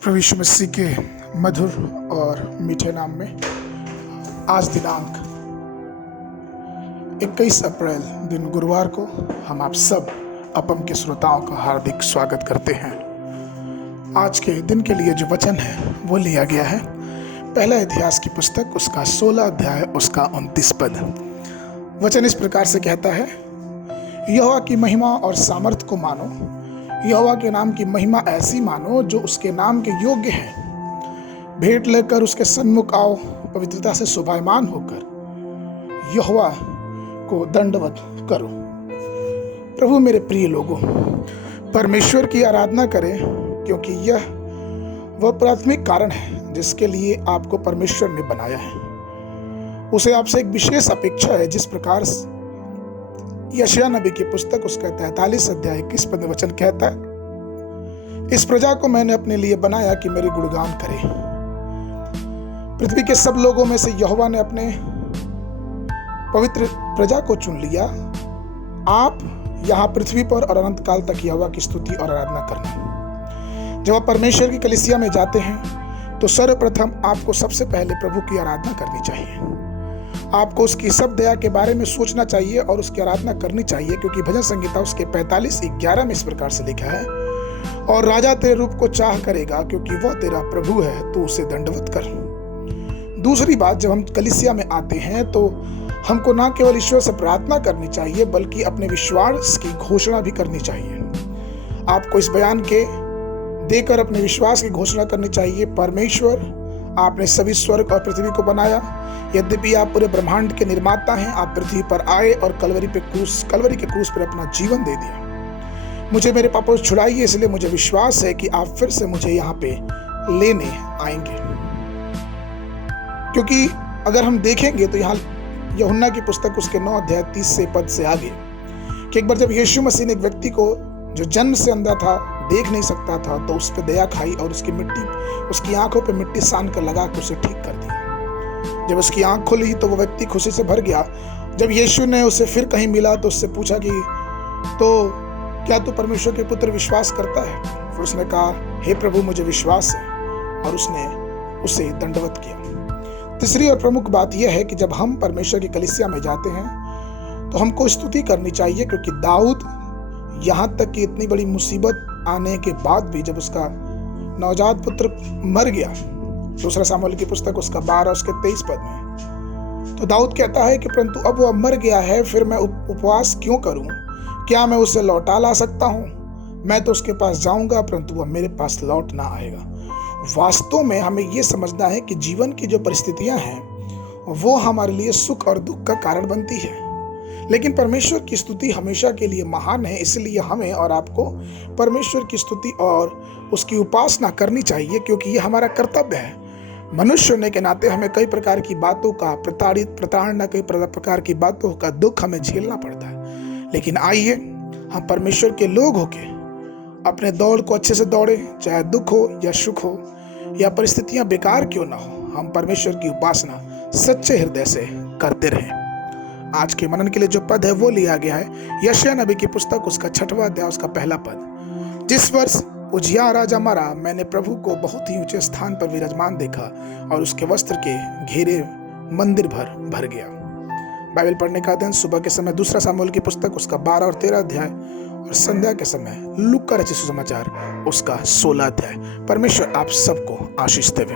प्रभु यीशु मसीह के मधुर और मीठे नाम में आज दिनांक 21 अप्रैल दिन गुरुवार को हम आप सब अपम के श्रोताओं का हार्दिक स्वागत करते हैं। आज के दिन के लिए जो वचन है वो लिया गया है पहला इतिहास की पुस्तक उसका 16 अध्याय उसका 29 पद। वचन इस प्रकार से कहता है, यहोवा की महिमा और सामर्थ को मानो, यहोवा के नाम की महिमा ऐसी मानो जो उसके नाम के योग्य है। भेंट लेकर उसके सन्मुख आओ, पवित्रता से शोभायमान होकर यहोवा को दंडवत करो। प्रभु मेरे प्रिय लोगों, परमेश्वर की आराधना करें क्योंकि यह वह प्राथमिक कारण है जिसके लिए आपको परमेश्वर ने बनाया है। उसे आपसे एक विशेष अपेक्षा है, जिस प्रकार यशायाह नबी की पुस्तक उसका 43 अध्याय 21 पद में वचन कहता है, इस प्रजा को मैंने अपने लिए बनाया कि मेरे गुणगान करे। पृथ्वी के सब लोगों में से यहोवा ने अपने पवित्र प्रजा को चुन लिया। आप यहाँ पृथ्वी पर और अनंत काल तक यहोवा की स्तुति और आराधना करना। जब आप परमेश्वर की कलीसिया में जाते हैं तो सर्वप्रथम आपको सबसे पहले प्रभु की आराधना करनी चाहिए। आपको उसकी सब दया के बारे में सोचना चाहिए और उसकी आराधना करनी चाहिए, क्योंकि भजन संहिता उसके 45:11 में इस प्रकार से लिखा है, और राजा तेरे रूप को चाह करेगा क्योंकि वह तेरा प्रभु है, तू उसे दंडवत कर। दूसरी बात, जब हम कलीसिया में आते हैं तो हमको ना केवल ईश्वर से प्रार्थना करनी चाहिए बल्कि अपने विश्वास की घोषणा भी करनी चाहिए। आपको इस बयान के देकर अपने विश्वास की घोषणा करनी चाहिए, परमेश्वर आपने सभी स्वर्ग और पृथ्वी को बनाया। यद्यपि आप पूरे ब्रह्मांड के निर्माता हैं, आप पृथ्वी पर आए और कलवरी के क्रूस पर अपना जीवन दे दिया। मुझे मेरे पापों से छुड़ाइए, इसलिए मुझे विश्वास है कि आप फिर से मुझे यहाँ पे लेने आएंगे। क्योंकि अगर हम देखेंगे तो यहाँ यूहन्ना की पुस्तक उसके 9 अध्याय 30 से पद से आगे कि एक बार जब यीशु मसीह ने एक व्यक्ति को जो जन्म से अंधा था, देख नहीं सकता था, तो उस पर दया खाई और उसकी आंखों पे मिट्टी सान कर लगा कर उसे ठीक कर दिया। जब उसकी आंख खुली तो वो व्यक्ति खुशी से भर गया। जब यीशु ने उसे फिर कहीं मिला तो उससे पूछा कि तो क्या तू परमेश्वर के पुत्र विश्वास करता है? फिर उसने कहा, हे प्रभु मुझे विश्वास है, और उसने उसे दंडवत किया। तीसरी और प्रमुख बात यह है कि जब हम परमेश्वर की कलीसिया में जाते हैं तो हमको स्तुति करनी चाहिए, क्योंकि दाऊद यहाँ तक कि इतनी बड़ी मुसीबत आने के बाद भी जब उसका नवजात पुत्र मर गया, दूसरा सामुएल की पुस्तक उसका 12 उसके 23 पद में, तो दाऊद कहता है कि परंतु अब वह मर गया है, फिर मैं उपवास क्यों करूं? क्या मैं उसे लौटा ला सकता हूं? मैं तो उसके पास जाऊंगा परंतु वह मेरे पास लौट ना आएगा। वास्तव में हमें यह समझना है कि जीवन की जो परिस्थितियां हैं वो हमारे लिए सुख और दुख का कारण बनती है, लेकिन परमेश्वर की स्तुति हमेशा के लिए महान है। इसलिए हमें और आपको परमेश्वर की स्तुति और उसकी उपासना करनी चाहिए, क्योंकि यह हमारा कर्तव्य है। मनुष्य होने के नाते हमें कई प्रकार की बातों का प्रताड़ना, कई प्रकार की बातों का दुख हमें झेलना पड़ता है, लेकिन आइए हम परमेश्वर के लोग होके अपने दौड़ को अच्छे से दौड़े, चाहे दुख हो या सुख हो या परिस्थितियां बेकार क्यों ना हो, हम परमेश्वर की उपासना सच्चे हृदय से करते रहें। आज के मनन के लिए जो पद है वो लिया गया है यशायाह नबी की पुस्तक उसका 6वां अध्याय उसका पहला पद। जिस वर्ष उजिय्याह राजा मरा, मैंने प्रभु को बहुत ही ऊंचे स्थान पर विराजमान देखा और उसके वस्त्र के घेरे मंदिर भर गया। बाइबल पढ़ने का दिन सुबह के समय दूसरा सामुएल की पुस्तक उसका 12 और 13 अध्याय, और संध्या के समय लूका रचित सुसमाचार उसका 16 अध्याय। परमेश्वर आप सबको आशीष देवे।